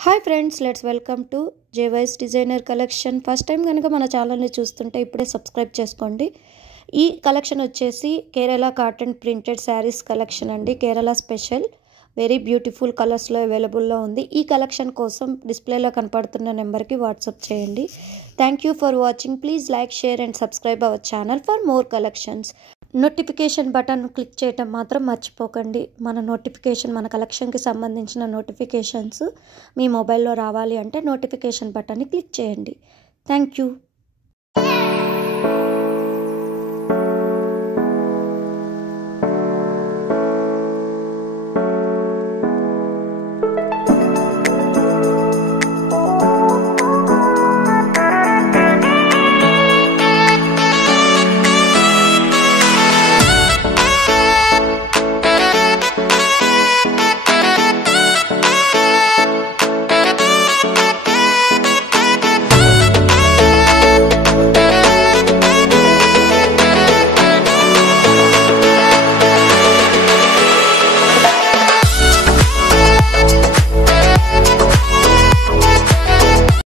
Hi friends, let's welcome to జేవైస్ designer collection. First time కనుక మన ఛానల్ని చూస్తుంటే ఇప్పుడే సబ్స్క్రైబ్ చేసుకోండి. ఈ కలెక్షన్ వచ్చేసి Kerala cotton printed saris collection అండి. కేరళ స్పెషల్, వెరీ బ్యూటిఫుల్ కలర్స్లో అవైలబుల్లో ఉంది. ఈ కలెక్షన్ కోసం డిస్ప్లేలో కనపడుతున్న నెంబర్కి వాట్సాప్ చేయండి. Thank you for watching. Please like, share and subscribe our channel for more collections. Notification button click చేయటం మాత్రం మర్చిపోకండి. మన కలెక్షన్కి సంబంధించిన నోటిఫికేషన్స్ మీ మొబైల్లో రావాలి అంటే నోటిఫికేషన్ బటన్ని క్లిక్ చేయండి. Thank you.